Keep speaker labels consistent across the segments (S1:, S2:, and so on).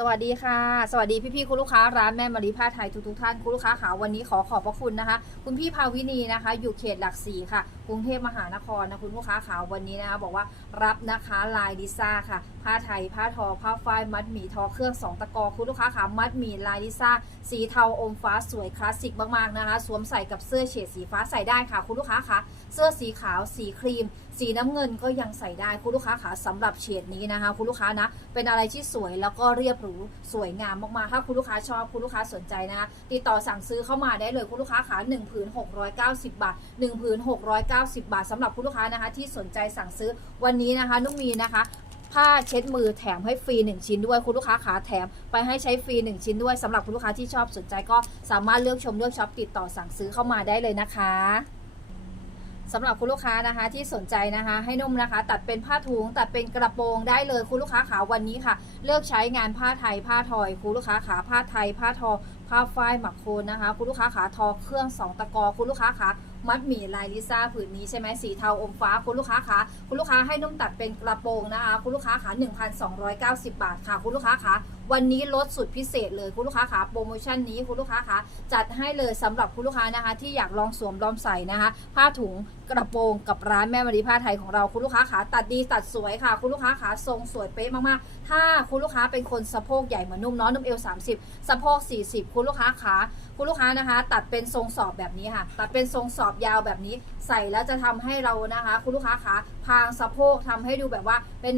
S1: สวัสดีค่ะ สวัสดีพี่ๆคุณลูกค้าร้านแม่มารีผ้าไทยทุกๆท่านคุณลูกค้าขาวันนี้ขอขอบพระคุณนะคะ คุณพี่ภาวินีนะคะ อยู่เขตหลักสี่ค่ะกรุงเทพมหานครนะคุณลูกค้าขาวันนี้นะคะบอกว่ารับนะคะลายดิซ่าค่ะ ผ้าไทย ผ้าทอ ผ้าฝ้ายมัดหมี่ทอเครื่องสองตะกอคุณลูกค้าขามัดหมี่ลายดิซ่าสีเทาอมฟ้าสวยคลาสสิกมากๆนะคะ สวมใส่กับเสื้อเฉดสีฟ้าใส่ได้ค่ะ คุณลูกค้าคะเสื้อสีขาวสีครีม สีน้ำเงินก็ยังใส่ได้คุณลูกค้าขาสำหรับเฉดนี้นะคะ คุณลูกค้านะ เป็นอะไรที่สวยแล้วก็เรียบหรูสวยงามมากๆถ้าคุณลูกค้าชอบคุณลูกค้าสนใจนะคะติดต่อสั่งซื้อเข้ามาได้เลยคุณลูกค้าขา1ผืน690 บาท1ผืน690 บาทสำหรับคุณลูกค้านะคะที่สนใจสั่งซื้อวันนี้นะคะนุ่มมีนะคะผ้าเช็ดมือแถมให้ฟรี 1 ชิ้นด้วยคุณลูกค้าขาแถมไปให้ใช้ฟรี 1 ชิ้นด้วยสำหรับคุณลูกค้าที่ชอบสนใจก็สามารถเลือกชมเลือกช็อปติดต่อสั่งซื้อเข้ามาได้เลยนะคะ สำหรับคุณลูกค้านะคะที่สนใจนะคะ ให้นุ่มนะคะ ตัดเป็นผ้าถุงตัดเป็นกระโปรงได้เลยคุณลูกค้าขาวันนี้ค่ะ เลือกใช้งานผ้าไทยผ้าทอยคุณลูกค้าขาผ้าไทย ผ้าทอผ้าฝ้ายหมักโคนนะคะ คุณลูกค้าขาทอเครื่องสองตะกอคุณลูกค้าขา มัดหมี่ลายลิซ่าผืนนี้ใช่ไหมสีเทาอมฟ้าคุณลูกค้าขาคุณลูกค้าให้นุ่มตัดเป็นกระโปรงนะคะ คุณลูกค้าขา1,290 บาทค่ะ คุณลูกค้าขาวันนี้ลดสุดพิเศษเลยคุณลูกค้าขาโปรโมชั่นนี้คุณลูกค้าขาจัดให้เลยสำหรับคุณลูกค้านะคะ ที่อยากลองสวมลองใส่นะคะ ผ้าถุงกระโปรงกับร้านแม่มารีผ้าไทยของเราคุณลูกค้าขาตัดดีตัดสวยค่ะ คุณลูกค้าขาทรงสวยเป๊ะมากๆ ถ้าคุณลูกค้าเป็นคนสะโพกใหญ่เหมือนนุ่มเน้องนุ่มเอว30สะโพก40 คุณลูกค้าขา คุณลูกค้านะคะ ตัดเป็นทรงสอบแบบนี้ค่ะ ตัดเป็นทรงสอบยาวแบบนี้ ใส่แล้วจะทำให้เรานะคะ คุณลูกค้าขาพางสะโพกทำให้ดูแบบว่าเป็น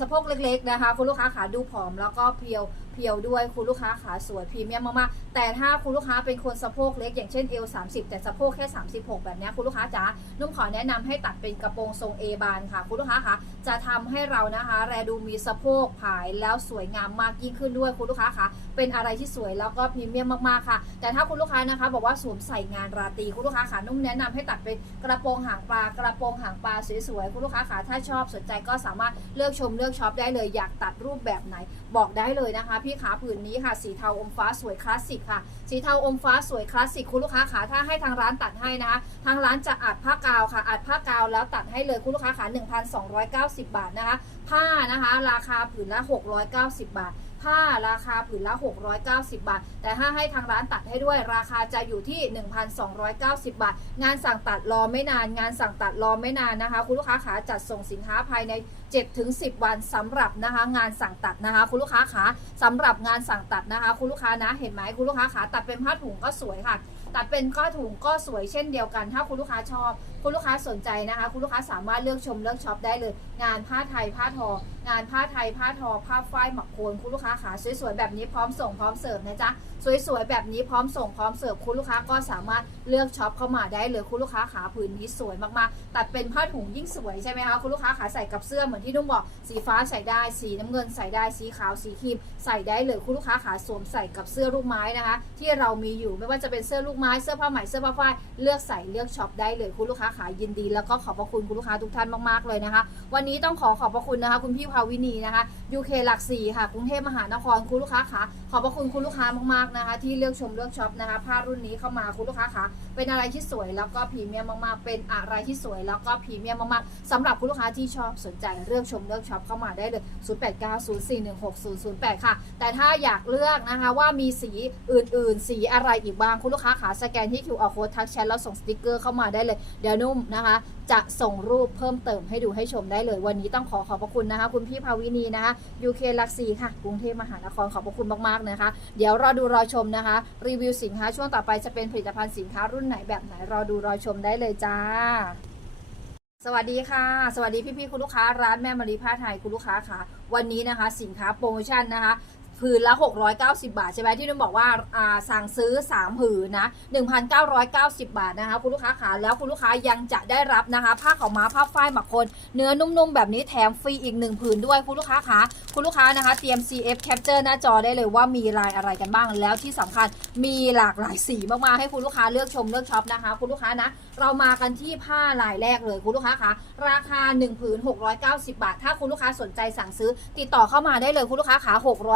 S1: สะโพกเล็ก ๆ นะคะ คุณลูกค้าขาดูผอมแล้วก็เพียวเพียวด้วยคุณลูกค้าขาสวยพรีเมียมมากๆ แต่ถ้าคุณลูกค้าเป็นคนสะโพกเล็กอย่างเช่นเอว30แต่สะโพกแค่ 36 แบบนี้คุณลูกค้าจ๋านุ่มขอแนะนำให้ตัดเป็นกระโปรงทรง A บานค่ะ คุณลูกค้าคะ จะทำให้เรานะคะ แรดูมีสะโพกผายแล้วสวยงามมากยิ่งขึ้นด้วยคุณลูกค้าคะเป็นอะไรที่สวยแล้วก็พรีเมียมมากๆค่ะ แต่ถ้าคุณลูกค้านะคะ บอกว่าสวมใส่งานราตรีคุณลูกค้าขานุ่มแนะนำให้ตัดเป็นกระโปรงหางปลากระโปรงหางปลาสวยๆคุณลูกค้าขาถ้าชอบสนใจก็สามารถเลือกชมเลือกช็อปได้เลยอยากตัดรูปแบบไหน บอกได้เลยนะคะ พี่ขาผืนนี้ค่ะสีเทาอมฟ้าสวยคลาสสิกค่ะสีเทาอมฟ้าสวยคลาสสิกคุณลูกค้าขาถ้าให้ทางร้านตัดให้นะคะทางร้านจะอัดผ้ากาวค่ะอัดผ้ากาวแล้วตัดให้เลยคุณลูกค้าขา1,290 บาทนะคะ ผ้านะคะ ราคาผืนละ 690 บาท ผ้าราคาผืนละ 690 บาท แต่ถ้าให้ทางร้านตัดให้ด้วยราคาจะอยู่ที่ 1,290 บาท งานสั่งตัดรอไม่นาน งานสั่งตัดรอไม่นานนะคะ คุณลูกค้าขาจัดส่งสินค้าภายใน 7-10 วันสำหรับนะคะ งานสั่งตัดนะคะ คุณลูกค้าขาสำหรับงานสั่งตัดนะคะ คุณลูกค้านะเห็นไหมคุณลูกค้าขาตัดเป็นผ้าถุงก็สวยค่ะตัดเป็นผ้าถุงก็สวยเช่นเดียวกัน ถ้าคุณลูกค้าชอบ คุณลูกค้าสนใจนะคะ คุณลูกค้าสามารถเลือกชมเลือกช็อปได้เลย งานผ้าไทยผ้าทอ งานผ้าไทยผ้าทอ ผ้าฝ้ายหมักโคนคุณลูกค้าขาสวยๆแบบนี้พร้อมส่งพร้อมเสิร์ฟนะจ๊ะสวยๆแบบนี้พร้อมส่งพร้อมเสิร์ฟคุณลูกค้าก็สามารถเลือกช็อปเข้ามาได้เลยคุณลูกค้าขาผืนนี้สวยมากๆ ตัดเป็นผ้าถุงยิ่งสวยใช่ไหมคะคุณลูกค้าขาใส่กับเสื้อเหมือนที่นุ่มบอกสีฟ้าใส่ได้สีน้ำเงินใส่ได้สีขาวสีครีมใส่ได้เลยคุณลูกค้าขาสวมใส่กับเสื้อลูกไม้นะคะ ที่เรามีอยู่ไม่ว่าจะเป็นเสื้อลูกไม้เสื้อผ้าไหมเสื้อผ้าฝ้ายเลือกใส่เลือกช็อปได้เลยคุณลูกค้าขายินดี แล้วก็ขอบพระคุณคุณลูกค้าทุกท่านมากๆเลยนะคะ วันนี้ต้องขอขอบพระคุณนะคะ คุณพี่ภาวินีนะคะ ยูเคหลักสี่ค่ะกรุงเทพมหานครคุณลูกค้าขาขอบพระคุณคุณลูกค้ามากๆนะคะ ที่เลือกชมเลือกช็อปนะคะผ้ารุ่นนี้เข้ามาคุณลูกค้าขาเป็นอะไรที่สวยแล้วก็พรีเมียมมากๆ เป็นอะไรที่สวยแล้วก็พรีเมียมมากๆสำหรับคุณลูกค้าที่ชอบสนใจเลือกชมเลือกช็อปเข้ามาได้เลย 0890416008 ค่ะ แต่ถ้าอยากเลือกนะคะว่ามีสีอื่นๆ สีอะไรอีกบ้างคุณลูกค้าขาสแกนที่ QR code ทักแชทแล้วส่งสติกเกอร์เข้ามาได้เลย เดี๋ยวนุ่มนะคะ จะส่งรูปเพิ่มเติมให้ดูให้ชมได้เลย วันนี้ต้องขอขอบพระคุณนะคะ คุณพี่ภาวินีนะคะยูเคลักซีค่ะ กรุงเทพมหานครขอบพระคุณมากๆนะคะ เดี๋ยวรอดูรอชมนะคะ รีวิวสินค้าช่วงต่อไปจะเป็นผลิตภัณฑ์สินค้ารุ่นไหนแบบไหนรอดูรอชมได้เลยจ้าสวัสดีค่ะ สวัสดีพี่ๆคุณลูกค้าร้านแม่มารีผ้าไทยคุณลูกค้าค่ะ วันนี้นะคะ สินค้าโปรโมชั่นนะคะ ผืนละ 690 บาทใช่ไหมที่นุ่นบอกว่าอ่าสั่งซื้อ 3 ผืนนะ1,990 บาทนะคะคุณลูกค้าขาแล้วคุณลูกค้ายังจะได้รับนะคะ ผ้าขาวม้าผ้าฝ้ายหมักคน เนื้อนุ่มๆ แบบนี้แถมฟรีอีก 1 ผืนด้วยคุณลูกค้าขาคุณลูกค้านะคะเตรียม CF Capture หน้าจอได้เลยว่ามีลายอะไรกันบ้างแล้วที่สำคัญมีหลากหลายสีมากๆให้คุณลูกค้าเลือกชมเลือกช็อปนะคะคุณลูกค้านะ เรามากันที่ผ้าลายแรกเลยคุณลูกค้าคะราคา1ผืน690 บาท ถ้าคุณลูกค้าสนใจสั่งซื้อ ติดต่อเข้ามาได้เลยคุณลูกค้าขา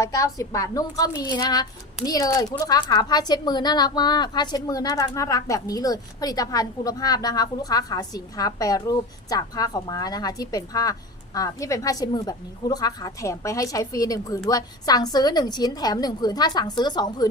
S1: 690 บาท นุ่มก็มีนะคะ นี่เลยคุณลูกค้าขาผ้าเช็ดมือน่ารักมากผ้าเช็ดมือน่ารักน่ารักแบบนี้เลย ผลิตภัณฑ์คุณภาพนะคะ คุณลูกค้าขาสินค้าแปรรูปจากผ้าขาวม้านะคะ ที่เป็นผ้าอ่า ที่เป็นผ้าเช็ดมือแบบนี้คุณลูกค้าขาแถมไปให้ใช้ฟรี1ผืนด้วย สั่งซื้อ 1 ชิ้นแถม 1 ผืน ถ้าสั่งซื้อ 2 ผืน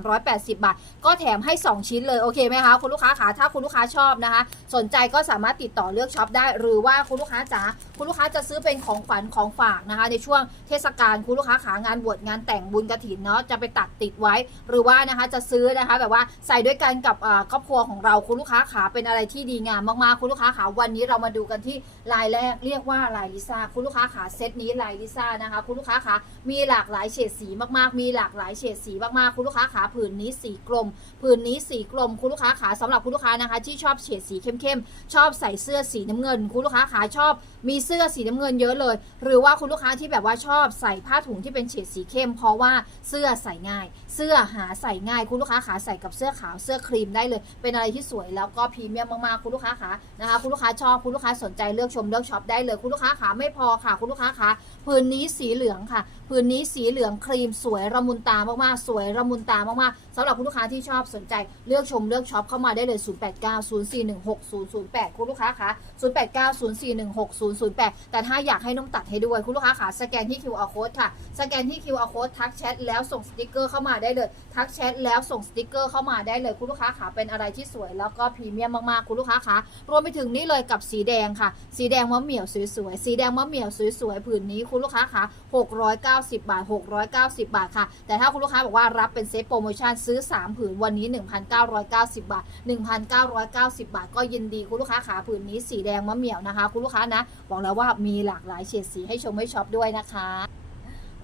S1: 1,380 บาท ก็แถมให้ 2 ชิ้นเลย โอเคไหมคะ คุณลูกค้าขาถ้าคุณลูกค้าชอบนะคะ สนใจก็สามารถติดต่อเลือกช็อปได้ หรือว่าคุณลูกค้าจ๋าคุณลูกค้าจะซื้อเป็นของขวัญของฝากนะคะ ในช่วงเทศกาลคุณลูกค้าขางานบวชงานแต่งบุญกระถินเนาะจะไปตัดติดไว้ หรือว่านะคะจะซื้อนะคะแบบว่าใส่ด้วยกันกับครอบครัวของเราคุณลูกค้าขาเป็นอะไรที่ดีงามมากๆคุณลูกค้าขาวันนี้เรามาดูกันที่ลายแรกเรียกว่าลายลิซ่าคุณลูกค้าขาเซตนี้ลายลิซ่านะคะ คุณลูกค้าขามีหลากหลายเฉดสีมากๆ มีหลากหลายเฉดสีมากๆ คุณลูกค้าขาผืนนี้สีกลม ผืนนี้สีกลม คุณลูกค้าขาสำหรับคุณลูกค้านะคะ ที่ชอบเฉดสีเข้มๆ ชอบใส่เสื้อสีน้ำเงิน คุณลูกค้าขาชอบ มีเสื้อสีน้ำเงินเยอะเลย หรือว่าคุณลูกค้าที่แบบว่าชอบใส่ผ้าถุงที่เป็นเฉดสีเข้ม เพราะว่าเสื้อใส่ง่าย เสื้อหาใส่ง่าย คุณลูกค้าขาใส่กับเสื้อขาวเสื้อครีมได้เลย เป็นอะไรที่สวยแล้วก็พรีเมียมมากๆ คุณลูกค้าขานะคะ คุณลูกค้าชอบ คุณลูกค้าสนใจเลือกชมเลือกช็อปได้เลย คุณลูกค้าขาไม่พอค่ะคุณลูกค้าคะผืนนี้สีเหลืองค่ะ ผืนนี้สีเหลืองครีมสวยระมุนตามากๆ สวยระมุนตามากๆสำหรับคุณลูกค้าที่ชอบสนใจเลือกชมเลือกช็อปเข้ามาได้เลย 0890416008 คุณลูกค้าคะ0890416008 แต่ถ้าอยากให้น้องตัดให้ด้วยคุณลูกค้าขาสแกนที่ QR code ค่ะ สแกนที่ QR code ทักแชทแล้วส่งสติกเกอร์เข้ามาได้เลย ทักแชทแล้วส่งสติกเกอร์เข้ามาได้เลยคุณลูกค้าขาเป็นอะไรที่สวยแล้วก็พรีเมียมมากๆคุณลูกค้าขารวมไปถึงนี่เลยกับสีแดงค่ะ สีแดงมะเหมี่ยวสวยๆสีแดงมะเหมี่ยวสวยๆผืนนี้คุณลูกค้าขา690บาท 690 บาทค่ะ แต่ถ้าคุณลูกค้าบอกว่ารับเป็นเซตโปรโมชั่นซื้อ 3 ผืนวันนี้ 1,990 บาท 1,990 บาท ก็ยินดีคุณลูกค้าขาผืนนี้สีแดงมะเหมี่ยวนะคะ คุณลูกค้านะบอกแล้วว่ามีหลากหลายเฉดสีให้ชมให้ช็อปด้วยนะคะ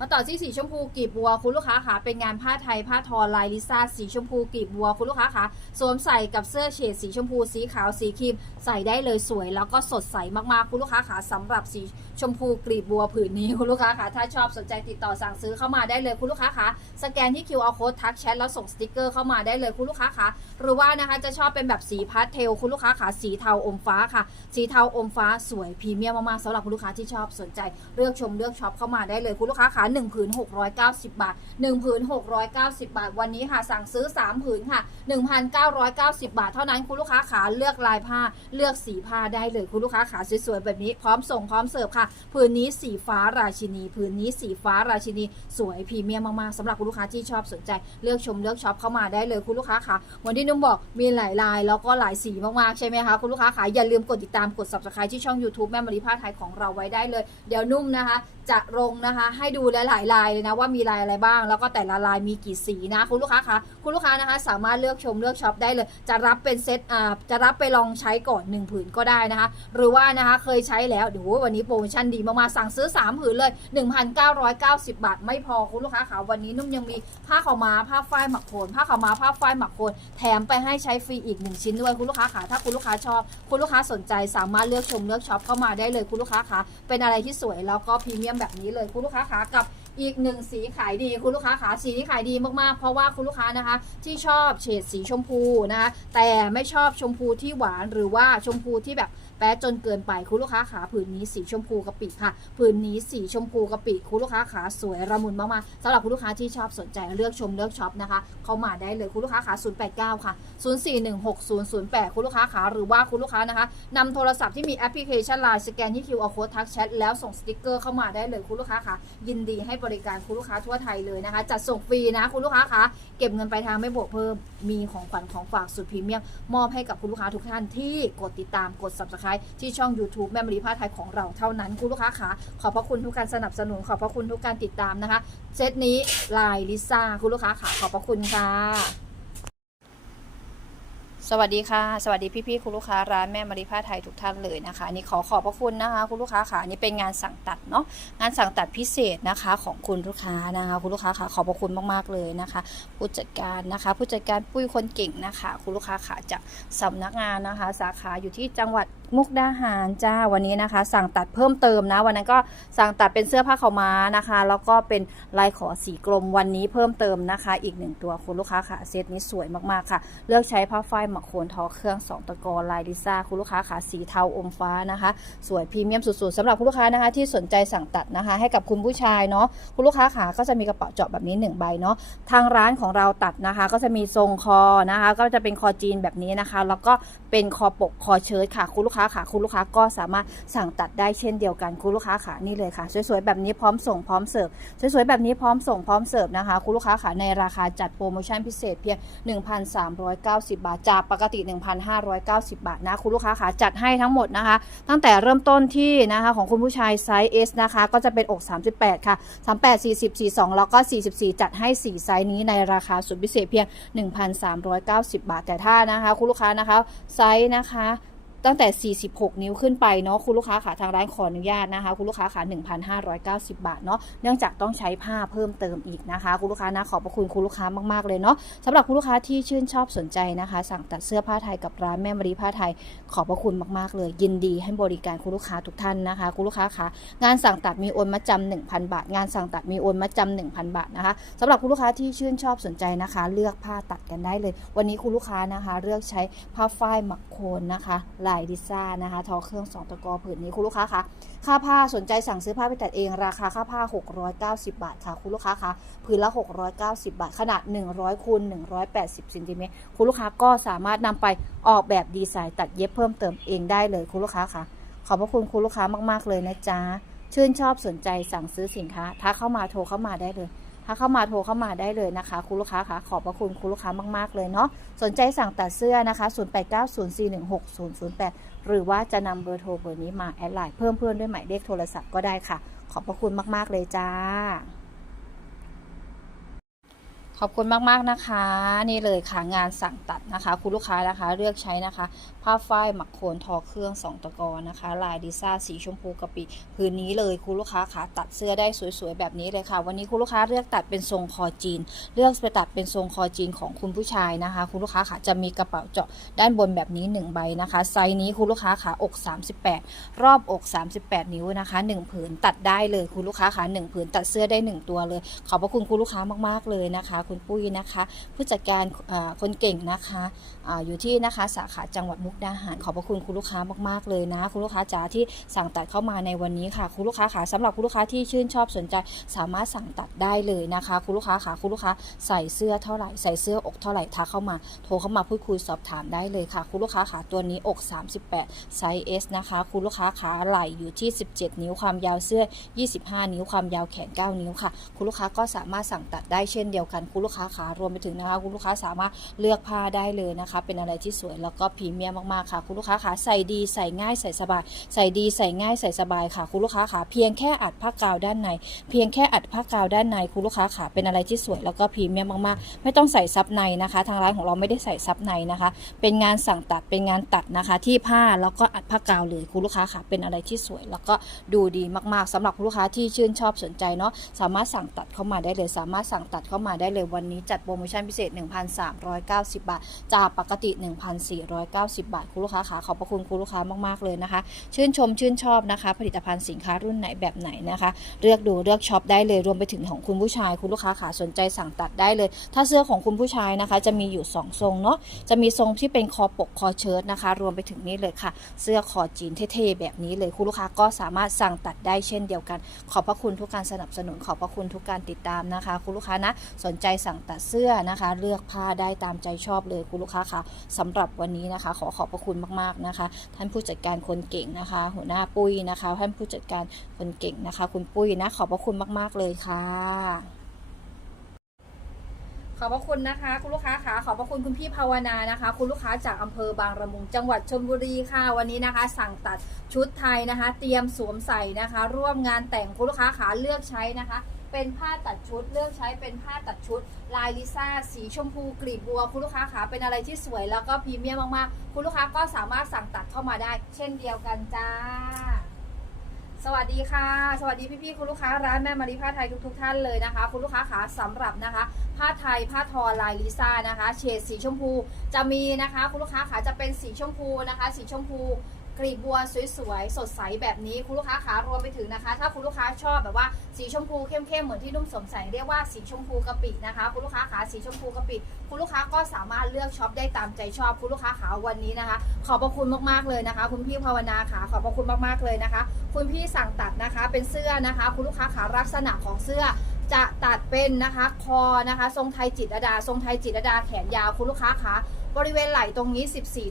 S1: มาต่อที่สีชมพูกีบบัวคุณลูกค้าขาเป็นงานผ้าไทยผ้าทอลายลิซ่าสีชมพูกีบบัวคุณลูกค้าขาสวมใส่กับเสื้อเฉดสีชมพูสีขาวสีครีมใส่ได้เลยสวยแล้วก็สดใสมากๆคุณลูกค้าขาสำหรับสี ชมพูกลีบบัวผืนนี้คุณลูกค้าขาถ้าชอบสนใจติดต่อสั่งซื้อเข้ามาได้เลยคุณลูกค้าขาสแกนที่ QR code ทักแชทแล้วส่งสติกเกอร์เข้ามาได้เลยคุณลูกค้าขาหรือว่านะคะจะชอบเป็นแบบสีพาสเทลคุณลูกค้าขาสีเทาอมฟ้าค่ะ สีเทาอมฟ้าสวยพรีเมียมมากๆสำหรับคุณลูกค้าที่ชอบสนใจเลือกชมเลือกช็อปเข้ามาได้เลยคุณลูกค้าขา1ผืน690 บาท1ผืน690 บาท วันนี้ค่ะสั่งซื้อ 3 ผืนค่ะ 1,990 บาท เท่านั้นคุณลูกค้าขาเลือกลายผ้าเลือกสีผ้าได้เลยคุณลูกค้าขาสวยๆแบบนี้พร้อมส่งพร้อมเสิร์ฟค่ะผืนนี้สีฟ้าราชินีผืนนี้สีฟ้าราชินี สวยพรีเมียมมากๆสำหรับคุณลูกค้าที่ชอบสนใจเลือกชมเลือกช็อปเข้ามาได้เลยคุณลูกค้าขาวันที่นุ่มบอกมีหลายลายแล้วก็หลายสีมากๆใช่ไหมคะคุณลูกค้าขาอย่าลืมกดติดตามกด subscribe ที่ช่อง YouTube แม่มารีผ้าไทยของเราไว้ได้เลย เดี๋ยวนุ่มนะคะ จะลงนะคะ ให้ดูหลายๆลายเลยนะว่ามีลายอะไรบ้าง แล้วก็แต่ละลายมีกี่สีนะคุณลูกค้าคะคุณลูกค้านะคะ สามารถเลือกชมเลือกช็อปได้เลย จะรับเป็นเซตอ่าจะรับไปลองใช้ก่อน1ผืนก็ได้นะคะ หรือว่านะคะเคยใช้แล้วเดี๋ยววันนี้โปรโมชั่นดีมากๆสั่งซื้อ 3 ผืนเลย 1,990 บาท ไม่พอคุณลูกค้าคะวันนี้นุ่มยังมีผ้าขาวม้าผ้าฝ้ายหมักโคนผ้าขาวม้าผ้าฝ้ายหมักโคนแถมไปให้ใช้ฟรีอีก 1 ชิ้นด้วยคุณลูกค้าคะถ้าคุณลูกค้าชอบ คุณลูกค้าสนใจสามารถเลือกชมเลือกช็อปเข้ามาได้เลยคุณลูกค้าคะเป็นอะไรที่สวยแล้วก็พรีเมียมแบบนี้เลยคุณลูกค้าคะกับอีกหนึ่งสีขายดีคุณลูกค้าขาสีที่ขายดีมากๆ เพราะว่าคุณลูกค้านะคะ ที่ชอบเฉดสีชมพูนะคะแต่ไม่ชอบชมพูที่หวานหรือว่าชมพูที่แบบ แป๊ดจนเกินไปคุณลูกค้าขาผืนนี้สีชมพูกะปิค่ะผืนนี้สีชมพูกะปิคุณลูกค้าขาสวยระมุนมากๆสำหรับคุณลูกค้าที่ชอบสนใจเลือกชมเลือกช็อปนะคะ เข้ามาได้เลยคุณลูกค้าขา089 ค่ะ 041608คุณลูกค้าขาหรือว่าคุณลูกค้านะคะนำโทรศัพท์ที่มีแอปพลิเคชันไลน์สแกนที่ QR code ทักแชทแล้วส่งสติกเกอร์เข้ามาได้เลยคุณลูกค้าขายินดีให้บริการคุณลูกค้าทั่วไทยเลยนะคะ จัดส่งฟรีนะคุณลูกค้าคะเก็บเงินไปทางไม่บวกเพิ่มมีของขวัญของฝากสุดพรีเมียมมอบให้กับคุณลูกค้าทุกท่านที่กดติดตามกด subscribe ที่ช่อง YouTube แม่มรีผ้าไทยของเราเท่านั้นคุณลูกค้าขาขอบพระคุณทุกการสนับสนุนขอบพระคุณทุกการติดตามนะคะ เซตนี้ลายลิซ่าคุณลูกค้าขาขอบพระคุณค่ะสวัสดีค่ะ สวัสดีพี่ๆคุณลูกค้าร้านแม่มาริผ้าไทยทุกท่านเลยนะคะนี่ขอขอบพระคุณนะคะ คุณลูกค้าค่ะนี่เป็นงานสั่งตัดเนาะงานสั่งตัดพิเศษนะคะของคุณลูกค้านะคะ คุณลูกค้าค่ะขอบพระคุณมากๆเลยนะคะ ผู้จัดการนะคะ ผู้จัดการปุ้ยคนเก่งนะคะ คุณลูกค้าค่ะจากสำนักงานนะคะ สาขาอยู่ที่จังหวัด มุกดาหารจ้าวันนี้นะคะ สั่งตัดเพิ่มเติมนะ วันนั้นก็สั่งตัดเป็นเสื้อผ้าขาวม้านะคะ แล้วก็เป็นลายขอสีกลมวันนี้เพิ่มเติมนะคะ อีกหนึ่งตัวคุณลูกค้าค่ะเซตนี้สวยมากๆค่ะ เลือกใช้ผ้าฝ้ายหมักโคนทอเครื่องสองตะกอลายลิซ่าคุณลูกค้าค่ะสีเทาอมฟ้านะคะ สวยพรีเมียมสุดๆสำหรับคุณลูกค้านะคะ ที่สนใจสั่งตัดนะคะ ให้กับคุณผู้ชายเนาะคุณลูกค้าขาก็จะมีกระเป๋าเจาะแบบนี้หนึ่งใบเนาะทางร้านของเราตัดนะคะ ก็จะมีทรงคอนะคะ ก็จะเป็นคอจีนแบบนี้นะคะ แล้วก็เป็นคอปกคอเชิ้ตค่ะคุณลูกค้าค้าค่ะคุณลูกค้าก็สามารถสั่งตัดได้เช่นเดียวกันคุณลูกค้าค่ะนี่เลยค่ะ สวยๆแบบนี้พร้อมส่งพร้อมเสิร์ฟสวยๆแบบนี้พร้อมส่งพร้อมเสิร์ฟนะคะคุณลูกค้าค่ะในราคาจัดโปรโมชั่นพิเศษเพียง 1,390 บาทจากปกติ 1,590 บาทนะคุณลูกค้าค่ะจัดให้ทั้งหมดนะคะ ตั้งแต่เริ่มต้นที่นะคะของคุณผู้ชายไซส์ S นะคะก็จะเป็นอก 38 ค่ะ 38 40 42 แล้วก็ 44 จัดให้ 4 ไซส์นี้ในราคาสุดพิเศษเพียง 1,390 บาทแต่ถ้านะคะคุณลูกค้านะคะไซส์นะคะ ตั้งแต่ 46 นิ้วขึ้นไปเนาะคุณลูกค้าค่ะทางร้านขออนุญาตนะคะ คุณลูกค้าค่ะ1,590 บาทเนาะเนื่องจากต้องใช้ผ้าเพิ่มเติมอีกนะคะ คุณลูกค้านะขอบพระคุณคุณลูกค้ามากๆเลยเนาะสำหรับคุณลูกค้าที่ชื่นชอบสนใจนะคะ สั่งตัดเสื้อผ้าไทยกับร้านแม่มารีผ้าไทย ขอบพระคุณมากๆเลย ยินดีให้บริการคุณลูกค้าทุกท่านนะคะ คุณลูกค้าคะงานสั่งตัดมีโอนมาจำ1,000 บาท งานสั่งตัดมีโอนมาจำ1,000 บาทนะคะสำหรับคุณลูกค้าที่ชื่นชอบสนใจนะคะ เลือกผ้าตัดกันได้เลย วันนี้คุณลูกค้านะคะ เลือกใช้ผ้าฝ้ายหมักโคนนะคะลายดิซ่านะคะทอเครื่องสองตะกอผืนนี้คุณลูกค้าคะค่าผ้าสนใจสั่งซื้อผ้าไปตัดเองราคาค่าผ้า 690 บาทค่ะคุณลูกค้าคะผืนละ 690 บาท ขนาด 100คูณ180ซนติเมตรคุณลูกค้าก็สามารถนำไปออกแบบดีไซน์ตัดเย็บเพิ่มเติมเองได้เลยคุณลูกค้าคะขอบพระคุณคุณลูกค้ามาก ๆ เลยนะจ๊ะชื่นชอบสนใจสั่งซื้อสินค้าทักเข้ามาโทรเข้ามาได้เลย ถ้าเข้ามาโทรเข้ามาได้เลยนะคะ คุณลูกค้าคะขอบพระคุณคุณลูกค้ามาก ๆ เลยเนาะสนใจสั่งตัดเสื้อนะคะ 0890416008 หรือว่าจะนำเบอร์โทรเบอร์นี้มาแอดไลน์เพิ่มเพื่อนด้วยหมายเลขโทรศัพท์ก็ได้ค่ะ ขอบพระคุณมาก ๆ เลยจ้า ขอบคุณมากๆนะคะ นี่เลยค่ะงานสั่งตัดนะคะ คุณลูกค้านะคะ เลือกใช้นะคะ ผ้าฝ้ายหมักโคนทอเครื่องสองตะกอนะคะ ลายดิซ่าสีชมพูกะปิพื้นนี้เลยคุณลูกค้าค่ะตัดเสื้อได้สวยๆแบบนี้เลยค่ะ วันนี้คุณลูกค้าเลือกตัดเป็นทรงคอจีน เลือกไปตัดเป็นทรงคอจีนของคุณผู้ชายนะคะ คุณลูกค้าค่ะจะมีกระเป๋าเจาะด้านบนแบบนี้ 1 ใบนะคะ ไซส์นี้คุณลูกค้าค่ะอก 38 รอบอก 38 นิ้วนะคะ 1 ผืนตัดได้เลยคุณลูกค้าค่ะ1ผืนตัดเสื้อได้ 1 ตัวเลย ขอบพระคุณคุณลูกค้ามากๆเลยนะคะคุณปุ้ยนะคะ ผู้จัดการคนเก่งนะคะ อยู่ที่นะคะสาขาจังหวัดมุกดาหารขอบพระคุณคุณลูกค้ามากๆเลยนะ คุณลูกค้าจ๋าที่สั่งตัดเข้ามาในวันนี้ค่ะ คุณลูกค้าค่ะสำหรับคุณลูกค้าที่ชื่นชอบสนใจ สามารถสั่งตัดได้เลยนะคะ คุณลูกค้าค่ะคุณลูกค้าใส่เสื้อเท่าไหร่ใส่เสื้ออกเท่าไหร่ทักเข้ามาโทรเข้ามาพูดคุยสอบถามได้เลยค่ะ คุณลูกค้าค่ะตัวนี้อก 38ไซส์ S นะคะ คุณลูกค้าขาไหล่อยู่ที่ 17 นิ้วความยาวเสื้อ 25 นิ้วความยาวแขน 9 นิ้วค่ะ คุณลูกค้าก็สามารถสั่งตัดได้เช่นเดียวกัน คุณลูกค้าขารวมไปถึงนะคะ คุณลูกค้าสามารถเลือกผ้าได้เลยนะคะเป็นอะไรที่สวยแล้วก็พรีเมียมมากๆค่ะคุณลูกค้าขาใส่ดีใส่ง่ายใส่สบาย ใส่ดีใส่ง่ายใส่สบายค่ะคุณลูกค้าขาเพียงแค่อัดผ้ากาวด้านใน เพียงแค่อัดผ้ากาวด้านในคุณลูกค้าขาเป็นอะไรที่สวยแล้วก็พรีเมียมมากๆ ไม่ต้องใส่ซับในนะคะ ทางร้านของเราไม่ได้ใส่ซับในนะคะ เป็นงานสั่งตัดเป็นงานตัดนะคะ ที่ผ้าแล้วก็อัดผ้ากาวเลยคุณลูกค้าค่ะเป็นอะไรที่สวย แล้วก็ดูดีมากๆสำหรับคุณลูกค้าที่ชื่นชอบสนใจเนาะสามารถสั่งตัดเข้ามาได้เลย สามารถสั่งตัดเข้ามาได้เลยวันนี้จัดโปรโมชั่นพิเศษ 1,390 บาทจากปกติ 1,490 บาท คุณลูกค้าค่ะขอบพระคุณคุณลูกค้ามากๆเลยนะคะ ชื่นชมชื่นชอบนะคะ ผลิตภัณฑ์สินค้ารุ่นไหนแบบไหนนะคะ เลือกดูเลือกช็อปได้เลยรวมไปถึงของคุณผู้ชายคุณลูกค้าขาสนใจสั่งตัดได้เลย ถ้าเสื้อของคุณผู้ชายนะคะ จะมีอยู่ 2 ทรงเนาะจะมีทรงที่เป็นคอปกคอเชิ้ตนะคะ รวมไปถึงนี่เลยค่ะ เสื้อคอจีนเท่ๆแบบนี้เลยคุณลูกค้าก็สามารถสั่งตัดได้เช่นเดียวกัน ขอบพระคุณทุกการสนับสนุนขอบพระคุณทุกการติดตามนะคะ คุณลูกค้านะสนใจสั่งตัดเสื้อนะคะ เลือกผ้าได้ตามใจชอบเลยคุณลูกค้าคะสำหรับวันนี้นะคะ ขอขอบพระคุณมากๆนะคะ ท่านผู้จัดการคนเก่งนะคะ หัวหน้าปุ้ยนะคะ ท่านผู้จัดการคนเก่งนะคะ คุณปุ้ยนะขอบพระคุณมาก ๆ เลยค่ะ ขอบพระคุณนะคะ คุณลูกค้าค่ะขอบพระคุณคุณพี่ภาวนานะคะ คุณลูกค้าจากอำเภอบางระมุงจังหวัดชลบุรีค่ะวันนี้นะคะ สั่งตัดชุดไทยนะคะ เตรียมสวมใส่นะคะ ร่วมงานแต่งคุณลูกค้าขาเลือกใช้นะคะ เป็นผ้าตัดชุด เลือกใช้เป็นผ้าตัดชุด ลายลิซ่า สีชมพูกลีบบัว คุณลูกค้าขาเป็นอะไรที่สวยแล้วก็พรีเมียมมากๆ คุณลูกค้าก็สามารถสั่งตัดเข้ามาได้ เช่นเดียวกันจ้า สวัสดีค่ะ สวัสดีพี่ๆคุณลูกค้าร้านแม่มารีผ้าไทยทุกๆท่านเลยนะคะ คุณลูกค้าขาสำหรับนะคะผ้าไทยผ้าทอลายลิซ่านะคะ เฉดสีชมพูจะมีนะคะ คุณลูกค้าขาจะเป็นสีชมพูนะคะ สีชมพู กลีบบัวสวยๆ สดใสแบบนี้คุณลูกค้าขารวมไปถึงนะคะ ถ้าคุณลูกค้าชอบแบบว่าสีชมพูเข้มๆเหมือนที่นุ่มสมใสเรียกว่าสีชมพูกะปินะคะ คุณลูกค้าขาสีชมพูกะปิคุณลูกค้าก็สามารถเลือกช็อปได้ตามใจชอบคุณลูกค้าขาวันนี้นะคะ ขอบพระคุณมากๆเลยนะคะ คุณพี่ภาวนาขาขอบพระคุณมากๆเลยนะคะ คุณพี่สั่งตัดนะคะเป็นเสื้อนะคะ คุณลูกค้าขาลักษณะของเสื้อจะตัดเป็นนะคะคอนะคะ ทรงไทยจิตรดา ทรงไทยจิตรดาแขนยาวคุณลูกค้าขา บริเวณไหล่ตรงนี้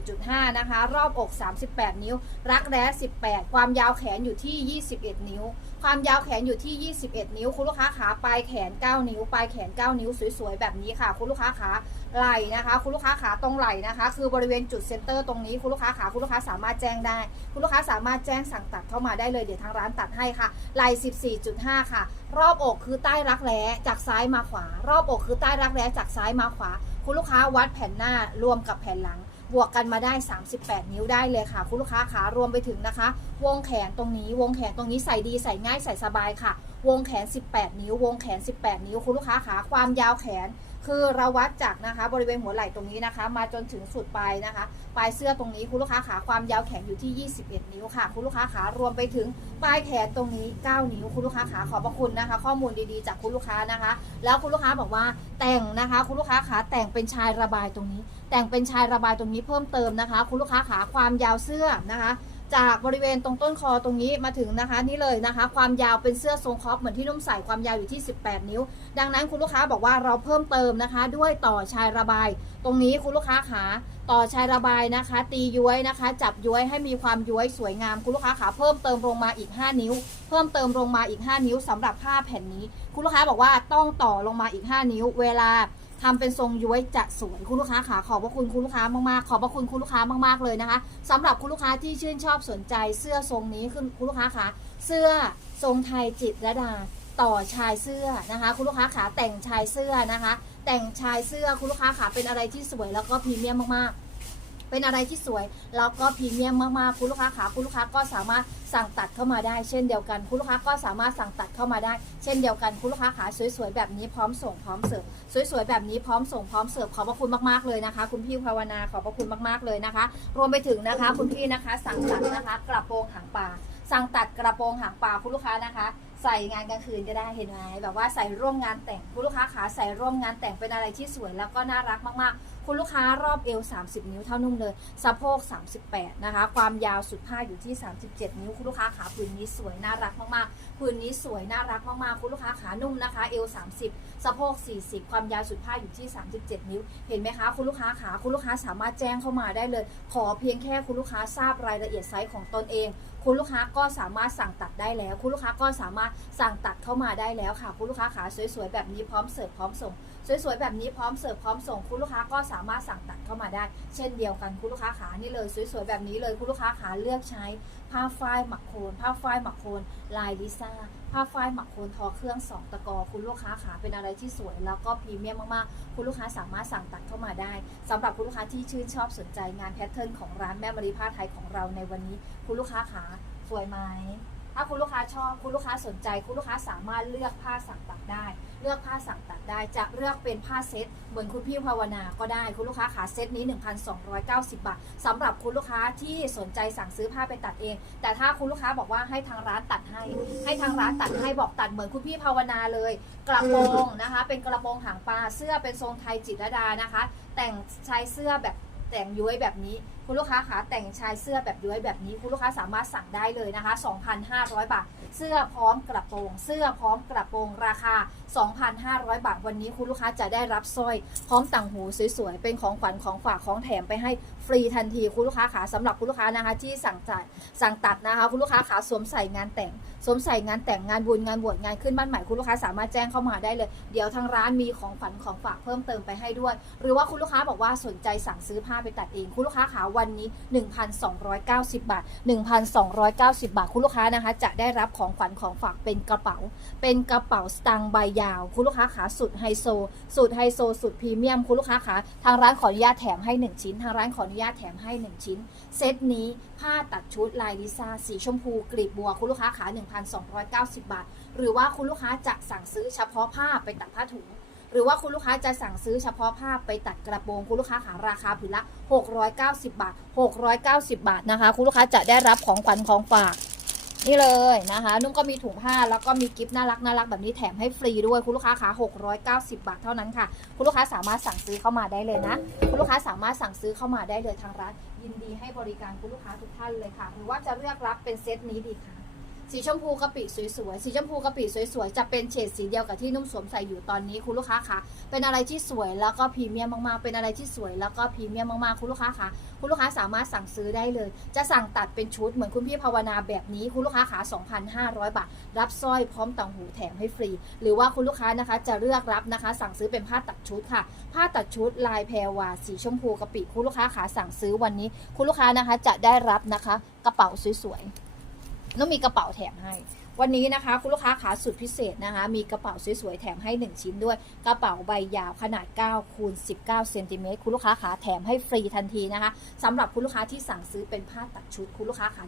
S1: 14.5 นะคะ รอบอก 38 นิ้ว รักแร้ 18 ความยาวแขนอยู่ที่ 21 นิ้ว ความยาวแขนอยู่ที่ 21 นิ้ว คุณลูกค้าขาปลายแขน 9 นิ้ว ปลายแขน 9 นิ้ว สวยๆ แบบนี้ค่ะ คุณลูกค้าขาไหล่นะคะ คุณลูกค้าขาตรงไหล่นะคะ คือบริเวณจุดเซนเตอร์ตรงนี้ คุณลูกค้าขาคุณลูกค้าสามารถแจ้งได้ คุณลูกค้าสามารถแจ้งสั่งตัดเข้ามาได้เลย เดี๋ยวทางร้านตัดให้ค่ะ ไหล่ 14.5 ค่ะ รอบอกคือใต้รักแร้จากซ้ายมาขวา รอบอกคือใต้รักแร้จากซ้ายมาขวา คุณลูกค้าวัดแผ่นหน้ารวมกับแผ่นหลัง บวกกันมาได้ 38 นิ้วได้เลยค่ะ คุณลูกค้าขารวมไปถึงนะคะ วงแขนตรงนี้ วงแขนตรงนี้ใส่ดีใส่ง่ายใส่สบายค่ะ วงแขน 18 นิ้ว วงแขน 18 นิ้ว คุณลูกค้าขาความยาวแขน คือเราวัดจากนะคะ บริเวณหัวไหล่ตรงนี้นะคะ มาจนถึงสุดปลายนะคะ ปลายเสื้อตรงนี้คุณลูกค้าขาความยาวแขนอยู่ที่ 21 นิ้วค่ะ คุณลูกค้าขารวมไปถึงปลายแขนตรงนี้ 9 นิ้ว คุณลูกค้าขาขอบพระคุณนะคะ ข้อมูลดีๆจากคุณลูกค้านะคะ แล้วคุณลูกค้าบอกว่าแต่งนะคะ คุณลูกค้าขาแต่งเป็นชายระบายตรงนี้ แต่งเป็นชายระบายตรงนี้เพิ่มเติมนะคะ คุณลูกค้าขาความยาวเสื้อนะคะ จากบริเวณตรงต้นคอตรงนี้มาถึงนะคะนี่เลยนะคะ ความยาวเป็นเสื้อทรงครอปเหมือนที่นุ่มใส่ความยาวอยู่ที่ 18 นิ้ว ดังนั้นคุณลูกค้าบอกว่าเราเพิ่มเติมนะคะ ด้วยต่อชายระบาย ตรงนี้คุณลูกค้าขาต่อชายระบายนะคะ ตีย้วยนะคะ จับย้วยให้มีความย้วยสวยงามคุณลูกค้าขาเพิ่มเติมลงมาอีก 5 นิ้ว เพิ่มเติมลงมาอีก 5 นิ้วสำหรับผ้าแผ่นนี้ คุณลูกค้าบอกว่าต้องต่อลงมาอีก 5 นิ้ว เวลา ทำเป็นทรงย้วยจะสวยคุณลูกค้าขาขอบพระคุณคุณลูกค้ามากๆ ขอบพระคุณคุณลูกค้ามากๆเลยนะคะสำหรับคุณลูกค้าที่ชื่นชอบสนใจเสื้อทรงนี้คือคุณลูกค้าขาเสื้อทรงไทยจิตรดาต่อชายเสื้อนะคะ คุณลูกค้าขาแต่งชายเสื้อนะคะ แต่งชายเสื้อคุณลูกค้าขาเป็นอะไรที่สวยแล้วก็พรีเมียมมากๆ เป็นอะไรที่สวย แล้วก็พรีเมียมมากๆคุณลูกค้าขาคุณลูกค้าก็สามารถสั่งตัดเข้ามาได้ เช่นเดียวกันคุณลูกค้าก็สามารถสั่งตัดเข้ามาได้ เช่นเดียวกันคุณลูกค้าขาสวยๆแบบนี้พร้อมส่งพร้อมเสิร์ฟสวยๆแบบนี้พร้อมส่งพร้อมเสิร์ฟขอบพระคุณมากๆเลยนะคะ คุณพี่ภาวนาขอบพระคุณมากๆเลยนะคะ รวมไปถึงนะคะ คุณพี่นะคะ สั่งตัดนะคะกระโปรงหางปลาสั่งตัดกระโปรงหางปลาคุณลูกค้านะคะใส่งานกลางคืนก็ได้เห็นไหมแบบว่าใส่ร่วมงานแต่งคุณลูกค้าขาใส่ร่วมงานแต่งเป็นอะไรที่สวยแล้วก็น่ารักมากๆคุณลูกค้ารอบเอว 30 นิ้วเท่านุ่มเลย สะโพก 38 นะคะ ความยาวสุดผ้าอยู่ที่ 37 นิ้ว คุณลูกค้าขาผืนนี้สวยน่ารักมากๆผืนนี้สวยน่ารักมากๆ คุณลูกค้าขานุ่มนะคะเอว 30 สะโพก 40 ความยาวสุดผ้าอยู่ที่ 37 นิ้ว เห็นไหมคะ คุณลูกค้าขาคุณลูกค้าสามารถแจ้งเข้ามาได้เลย ขอเพียงแค่คุณลูกค้าทราบรายละเอียดไซส์ของตนเองคุณลูกค้าก็สามารถสั่งตัดได้แล้ว คุณลูกค้าก็สามารถสั่งตัดเข้ามาได้แล้วค่ะ คุณลูกค้าขาสวยๆแบบนี้พร้อมเสิร์ฟพร้อมส่ง สวยๆแบบนี้พร้อมเสิร์ฟพร้อมส่งคุณลูกค้าก็สามารถสั่งตัดเข้ามาได้ เช่นเดียวกันคุณลูกค้าขานี่เลยสวยๆแบบนี้เลยคุณลูกค้าขาเลือกใช้ผ้าฝ้ายหมักโคนผ้าฝ้ายหมักโคนลายลิซ่าผ้าฝ้ายหมักโคนทอเครื่องสองตะกอคุณลูกค้าขาเป็นอะไรที่สวย แล้วก็พรีเมียมมากๆ คุณลูกค้าสามารถสั่งตัดเข้ามาได้สำหรับคุณลูกค้าที่ชื่นชอบสนใจงานแพทเทิร์นของร้านแม่มารีผ้าไทยของเราในวันนี้ คุณลูกค้าขาสวยไหม ถ้าคุณลูกค้าชอบคุณลูกค้าสนใจ คุณลูกค้าสามารถเลือกผ้าสั่งตัดได้ เลือกผ้าสั่งตัดได้ จะเลือกเป็นผ้าเซ็ตเหมือนคุณพี่ภาวนาก็ได้คุณลูกค้าขาเซ็ตนี้ 1,290 บาทสำหรับคุณลูกค้าที่สนใจสั่งซื้อผ้าไปตัดเอง แต่ถ้าคุณลูกค้าบอกว่าให้ทางร้านตัดให้ ให้ทางร้านตัดให้บอกตัดเหมือนคุณพี่ภาวนาเลย กระโปรงนะคะ เป็นกระโปรงหางปลาเสื้อเป็นทรงไทยจิตรดานะคะ แต่งชายเสื้อแบบแต่งย้วยแบบนี้ คุณลูกค้าขาแต่งชายเสื้อแบบย้วยแบบนี้ คุณลูกค้าสามารถสั่งได้เลยนะคะ 2,500 บาท เสื้อพร้อมกระโปรง เสื้อพร้อมกระโปรงราคา 2,500 บาท วันนี้คุณลูกค้าจะได้รับสร้อย พร้อมต่างหูสวยๆ เป็นของขวัญของฝากของแถมไปให้ฟรีทันที คุณลูกค้าขาสำหรับคุณลูกค้านะคะที่สั่งจ่ายสั่งตัดนะคะ คุณลูกค้าขาสวมใส่งานแต่งสวมใส่งานแต่งงานบุญงานบวชงานขึ้นบ้านใหม่คุณลูกค้าสามารถแจ้งเข้ามาได้เลย เดี๋ยวทางร้านมีของขวัญของฝากเพิ่มเติมไปให้ด้วย หรือว่าคุณลูกค้าบอกว่าสนใจสั่งซื้อผ้าไปตัดเองคุณลูกค้าขาวันนี้ 1,290 บาท 1,290 บาท คุณลูกค้านะคะ จะได้รับของขวัญของฝากเป็นกระเป๋า เป็นกระเป๋าสตางค์ใบยาว คุณลูกค้าขาสุดไฮโซ สุดไฮโซ สุดพรีเมียม คุณลูกค้าขาทางร้านขออนุญาตแถมให้ 1 ชิ้น ทางร้านขออนุญาตแถมให้ 1 ชิ้น เซตนี้ผ้าตัดชุดลายลิซ่าสีชมพูกลีบบัว คุณลูกค้าขา1,290 บาท หรือว่าคุณลูกค้าจะสั่งซื้อเฉพาะผ้าไปตัดผ้าถุง หรือว่าคุณลูกค้าจะสั่งซื้อเฉพาะผ้าไปตัดกระโปรงคุณลูกค้าขาราคาผืนละ 690 บาท 690 บาทนะคะ คุณลูกค้าจะได้รับของขวัญของฝากนี่เลยนะคะ นุ่มก็มีถุงผ้าแล้วก็มีกิฟต์น่ารักน่ารักแบบนี้แถมให้ฟรีด้วยคุณลูกค้าขา690 บาทเท่านั้นค่ะ คุณลูกค้าสามารถสั่งซื้อเข้ามาได้เลยนะ คุณลูกค้าสามารถสั่งซื้อเข้ามาได้เลยทางร้านยินดีให้บริการคุณลูกค้าทุกท่านเลยค่ะ หรือว่าจะเลือกรับเป็นเซตนี้ดีค่ะ สีชมพูกะปิสวยๆ สีชมพูกะปิสวยๆ จะเป็นเฉดสีเดียวกับที่นุ่มสวมใส่อยู่ตอนนี้คุณลูกค้าคะเป็นอะไรที่สวยแล้วก็พรีเมียมมากๆ เป็นอะไรที่สวยแล้วก็พรีเมียมมากๆ คุณลูกค้าคะคุณลูกค้าสามารถสั่งซื้อได้เลย จะสั่งตัดเป็นชุดเหมือนคุณพี่ภาวนาแบบนี้คุณลูกค้าขา2,500 บาท รับสร้อยพร้อมต่างหูแถมให้ฟรี หรือว่าคุณลูกค้านะคะจะเลือกรับนะคะ สั่งซื้อเป็นผ้าตัดชุดค่ะ ผ้าตัดชุดลายแพรวาสีชมพูกะปิคุณลูกค้าขาสั่งซื้อวันนี้ คุณลูกค้านะคะจะได้รับนะคะ กระเป๋าสวยๆ แล้วมีกระเป๋าแถมให้ วันนี้นะคะคุณลูกค้าขาสุดพิเศษนะคะ มีกระเป๋าสวยๆแถมให้ 1 ชิ้นด้วย กระเป๋าใบยาวขนาด9คูณ19เซนติเมตรคุณลูกค้าขาแถมให้ฟรีทันทีนะคะสำหรับคุณลูกค้าที่สั่งซื้อเป็นผ้าตัดชุดคุณลูกค้าขา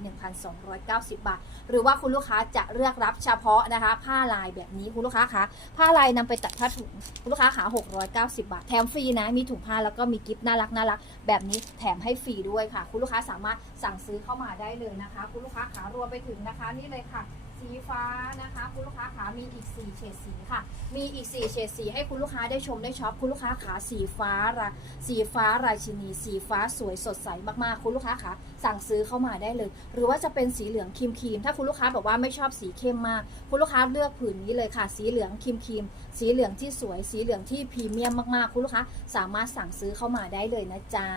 S1: 1,290 บาท หรือว่าคุณลูกค้าจะเลือกรับเฉพาะนะคะ ผ้าลายแบบนี้คุณลูกค้าคะผ้าลายนำไปตัดผ้าถุงคุณลูกค้าขา690 บาท แถมฟรีนะมีถุงผ้าแล้วก็มีกิฟต์น่ารักน่ารักแบบนี้แถมให้ฟรีด้วยค่ะ คุณลูกค้าสามารถสั่งซื้อเข้ามาได้เลยนะคะ คุณลูกค้าขารวมไปถึงนะคะนี่เลยค่ะ สีฟ้านะคะ คุณลูกค้าขามีอีก 4 เฉดสีค่ะ มีอีก 4 เฉดสีให้คุณลูกค้าได้ชมได้ช็อปคุณลูกค้าขาสีฟ้าราสีฟ้าราชินี สีฟ้าสวยสดใสมากๆ คุณลูกค้าขาสั่งซื้อเข้ามาได้เลย หรือว่าจะเป็นสีเหลืองครีมครีมถ้าคุณลูกค้าบอกว่าไม่ชอบสีเข้มมาก คุณลูกค้าเลือกผืนนี้เลยค่ะ สีเหลืองครีมครีมสีเหลืองที่สวย สีเหลืองที่พรีเมียมมากๆ คุณลูกค้าสามารถสั่งซื้อเข้ามาได้เลยนะจ๊ะ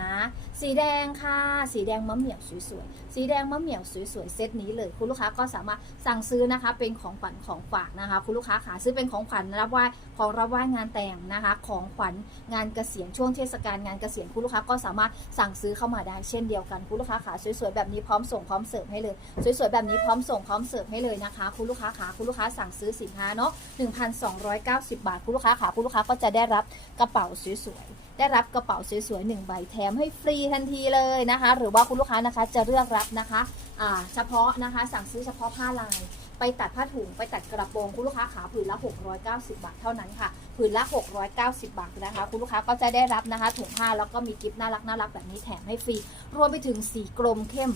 S1: สีแดงค่ะ สีแดงมะเหมี่ยวสวยๆ สีแดงมะเหมี่ยวสวยๆ เซตนี้เลย คุณลูกค้าก็สามารถสั่งซื้อนะคะ เป็นของขวัญของฝากนะคะ คุณลูกค้าขาซื้อเป็นของขวัญรับไหว้ของรับไหว้งานแต่งนะคะ ของขวัญงานเกษียณช่วงเทศกาลงานเกษียณคุณลูกค้าก็สามารถสั่งซื้อเข้ามาได้เช่นเดียวกันคุณลูกค้าขาสวยๆแบบนี้พร้อมส่งพร้อมเสิร์ฟให้เลยสวยๆแบบนี้พร้อมส่งพร้อมเสิร์ฟให้เลยนะคะ คุณลูกค้าขาคุณลูกค้าสั่งซื้อสินค้าเนาะ1,290บาท คุณลูกค้าขาคุณลูกค้าก็จะได้รับกระเป๋าสวยๆได้รับกระเป๋าสวยๆหนึ่งใบแถมให้ฟรีทันทีเลยนะคะ หรือว่าคุณลูกค้านะคะจะเลือกรับนะคะอ่าเฉพาะนะคะ สั่งซื้อเฉพาะผ้าลายไปตัดผ้าถุงไปตัดกระโปรงคุณลูกค้าขาผืนละ 690 บาทเท่านั้นค่ะ ผืนละ 690 บาทนะคะ คุณลูกค้าก็จะได้รับนะคะถุงผ้าแล้วก็มีกิฟต์น่ารักน่ารักแบบนี้แถมให้ฟรี รวมไปถึงสีกรมเข้ม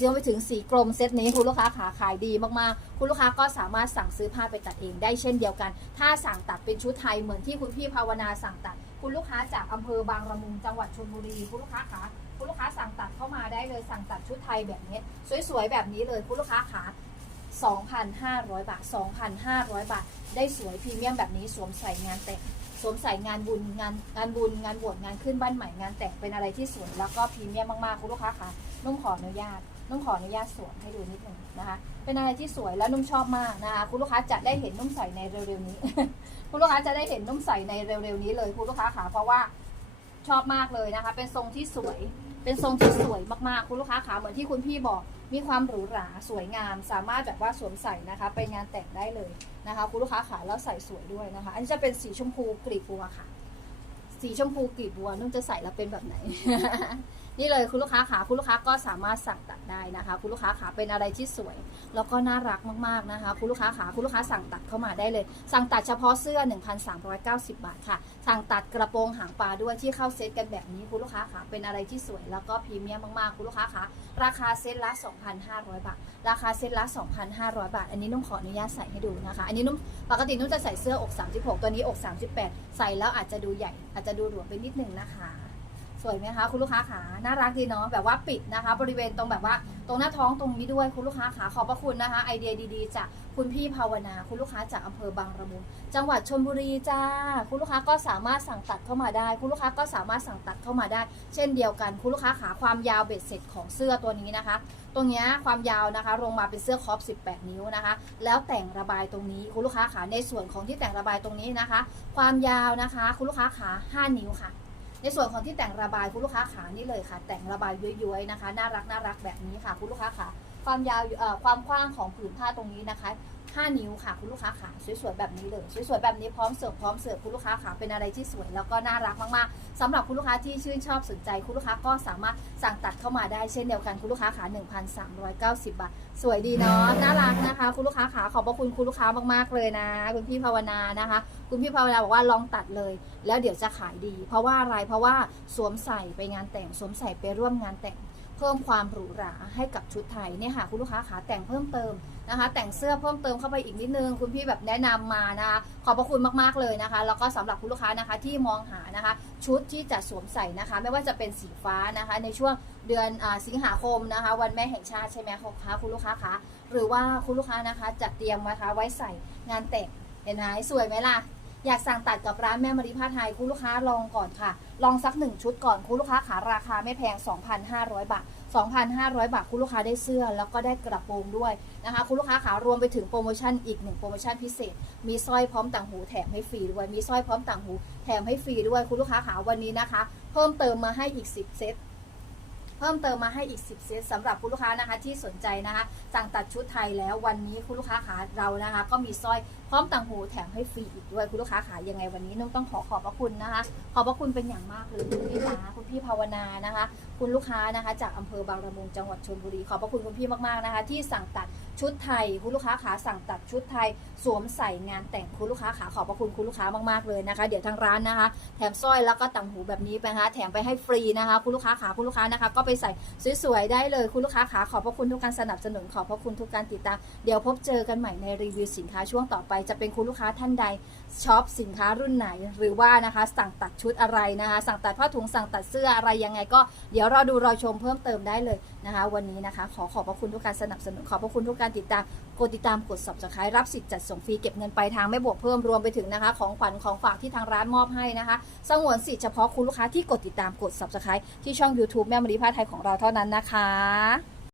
S1: รวมไปถึงสีกรมเซตนี้คุณลูกค้าขาขายดีมากๆ คุณลูกค้าก็สามารถสั่งซื้อผ้าไปตัดเองได้เช่นเดียวกัน ถ้าสั่งตัดเป็นชุดไทยเหมือนที่คุณพี่ภาวนาสั่งตัด คุณลูกค้าจากอำเภอบางละมุงจังหวัดชลบุรีคุณลูกค้าขาคุณลูกค้าสั่งตัดเข้ามาได้เลยสั่งตัดชุดไทยแบบนี้ สวยๆแบบนี้เลยคุณลูกค้าขา2,500 บาท 2,500 บาท ได้สวยพรีเมียมแบบนี้สวมใส่งานแต่งสวมใส่งานบุญงานงานบุญงานบวชงานขึ้นบ้านใหม่งานแต่งเป็นอะไรที่สวยแล้วก็พรีเมียมมากๆคุณลูกค้าค่ะนุ่มขออนุญาต นุ่มขออนุญาตสวมให้ดูนิดหนึ่งนะคะ เป็นอะไรที่สวยและนุ่มชอบมากนะคะคุณลูกค้าจะได้เห็นนุ่มใส่ในเร็วๆนี้ คุณลูกค้าจะได้เห็นนุ่มใส่ในเร็วๆนี้เลยคุณลูกค้าค่ะเพราะว่าชอบมากเลยนะคะ เป็นทรงที่สวย เป็นทรงที่สวยมากๆ คุณลูกค้าขาเหมือนที่คุณพี่บอก มีความหรูหราสวยงาม สามารถแบบว่าสวมใส่นะคะ ไปงานแต่งได้เลยนะคะ คุณลูกค้าขาแล้วใส่สวยด้วยนะคะ อันนี้จะเป็นสีชมพูกลีบบัวค่ะ สีชมพูกลีบบัวนุ่มจะใส่แล้วเป็นแบบไหน นี่เลยคุณลูกค้าขาคุณลูกค้าก็สามารถสั่งตัดได้นะคะ คุณลูกค้าขาเป็นอะไรที่สวย แล้วก็น่ารักมากๆนะคะ คุณลูกค้าขาคุณลูกค้าสั่งตัดเข้ามาได้เลย สั่งตัดเฉพาะเสื้อ 1,390 บาทค่ะ สั่งตัดกระโปรงหางปลาด้วยที่เข้าเซตกันแบบนี้คุณลูกค้าขาเป็นอะไรที่สวย แล้วก็พรีเมียมมากๆคุณลูกค้าขาราคาเซตละ 2,500 บาท ราคาเซตละ 2,500 บาท อันนี้นุ่มขออนุญาตใส่ให้ดูนะคะ อันนี้นุ่มปกตินุ่มจะใส่เสื้ออก 36 ตัวนี้อก 38 ใส่แล้วอาจจะดูใหญ่อาจจะดูหลวมไปนิดนึงนะคะ สวยไหมคะคุณลูกค้าขาน่ารักดีเนาะแบบว่าปิดนะคะ บริเวณตรงแบบว่าตรงหน้าท้องตรงนี้ด้วยคุณลูกค้าขาขอบพระคุณนะคะ ไอเดียดีๆ จากคุณพี่ภาวนา คุณลูกค้าจากอำเภอบางระมุงจังหวัดชลบุรีจ้า คุณลูกค้าก็สามารถสั่งตัดเข้ามาได้ คุณลูกค้าก็สามารถสั่งตัดเข้ามาได้ เช่นเดียวกัน คุณลูกค้าขาความยาวเบ็ดเสร็จของเสื้อตัวนี้นะคะ ตรงเนี้ยความยาวนะคะลงมาเป็นเสื้อครอป18 นิ้วนะคะ แล้วแต่งระบายตรงนี้คุณลูกค้าขาในส่วนของที่แต่งระบายตรงนี้นะคะ ความยาวนะคะ คุณลูกค้าขา5นิ้วค่ะ ในส่วนของที่แต่งระบายคุณลูกค้าขานี่เลยค่ะ แต่งระบายย้อยๆนะคะ น่ารักน่ารักแบบนี้ค่ะ คุณลูกค้าขาความยาวความกว้างของผืนผ้าตรงนี้นะคะ 5 นิ้วค่ะ คุณลูกค้าขาสวยๆแบบนี้เลยสวยๆแบบนี้พร้อมเสิร์ฟพร้อมเสิร์ฟคุณลูกค้าขาเป็นอะไรที่สวยแล้วก็น่ารักมากๆสำหรับคุณลูกค้าที่ชื่นชอบสนใจ คุณลูกค้าก็สามารถสั่งตัดเข้ามาได้เช่นเดียวกันคุณลูกค้าขา1,390 บาท สวยดีเนาะน่ารักนะคะ คุณลูกค้าขาขอบพระคุณคุณลูกค้ามากๆเลยนะ คุณพี่ภาวนานะคะ คุณพี่ภาวนาบอกว่าลองตัดเลย แล้วเดี๋ยวจะขายดี เพราะว่าอะไรเพราะว่าสวมใส่ไปงานแต่งสวมใส่ไปร่วมงานแต่ง เพิ่มความหรูหราให้กับชุดไทยเนี่ยค่ะคุณลูกค้าขาแต่งเพิ่มเติม นะคะ แต่งเสื้อเพิ่มเติมเข้าไปอีกนิดนึง คุณพี่แบบแนะนำมานะคะขอบพระคุณมากๆเลยนะคะ แล้วก็สำหรับคุณลูกค้านะคะที่มองหานะคะ ชุดที่จะสวมใส่นะคะ ไม่ว่าจะเป็นสีฟ้านะคะ ในช่วงเดือนอสิงหาคมนะคะ วันแม่แห่งชาติใช่ไหมคะคุณลูกค้าคะหรือว่าคุณลูกค้านะคะจะเตรียมนะคะไว้ใส่งานแต่งเห็นไหมสวยไหมล่ะอยากสั่งตัดกับร้านแม่มาริผ้าไทยคุณลูกค้าลองก่อนค่ะ ลองสักหนึ่งชุดก่อนคุณลูกค้าขาราคาไม่แพง 2,500 บาท 2,500 บาทคุณลูกค้าได้เสื้อแล้วก็ได้กระโปรงด้วยนะคะ คุณลูกค้าขารวมไปถึงโปรโมชั่นอีกหนึ่งโปรโมชั่นพิเศษ มีสร้อยพร้อมต่างหูแถมให้ฟรีด้วยมีสร้อยพร้อมต่างหูแถมให้ฟรีด้วยคุณลูกค้าขาวันนี้นะคะ เพิ่มเติมมาให้อีก 10 เซตเพิ่มเติมมาให้อีก 10 เซตสำหรับคุณลูกค้านะคะที่สนใจนะคะ สั่งตัดชุดไทยแล้ววันนี้คุณลูกค้าขาเรานะคะ ก็มีสร้อยพร้อมต่างหูแถมให้ฟรีอีกด้วยคุณลูกค้าขายังไงวันนี้น้องต้องขอขอบพระคุณนะคะ ขอบพระคุณเป็นอย่างมากเลยคุณพี่ขาคุณพี่ภาวนานะคะคุณลูกค้านะคะ จากอำเภอบางละมุงจังหวัดชลบุรีขอบพระคุณคุณพี่มากๆนะคะ ที่สั่งตัดชุดไทย คุณลูกค้าขาสั่งตัดชุดไทย สวมใส่งานแต่งคุณลูกค้าขาขอบพระคุณคุณลูกค้ามากๆเลยนะคะ เดี๋ยวทางร้านนะคะ แถมสร้อยแล้วก็ต่างหูแบบนี้ไปนะคะแถมไปให้ฟรีนะคะ คุณลูกค้าขาคุณลูกค้านะคะ ก็ไปใส่สวยๆได้เลยคุณลูกค้าขาขอบพระคุณทุกการสนับสนุนขอบพระคุณทุกการติดตามเดี๋ยวพบเจอกันใหม่ในรีวิวสินค้าช่วงต่อไป จะเป็นคุณลูกค้าท่านใดช็อปสินค้ารุ่นไหน หรือว่านะคะ สั่งตัดชุดอะไรนะคะ สั่งตัดผ้าถุงสั่งตัดเสื้ออะไรยังไงก็เดี๋ยวเราดูรอชมเพิ่มเติมได้เลยนะคะ วันนี้นะคะ ขอขอบพระคุณทุกการสนับสนุนขอบพระคุณทุกการติดตามกดติดตามกด subscribe รับสิทธิ์จัดส่งฟรีเก็บเงินปลายทางไม่บวกเพิ่มรวมไปถึงนะคะ ของขวัญของฝากที่ทางร้านมอบให้นะคะสงวนสิทธิ์เฉพาะคุณลูกค้าที่กดติดตามกด subscribe ที่ช่อง YouTube แม่มรีผ้าไทยของเราเท่านั้นนะคะ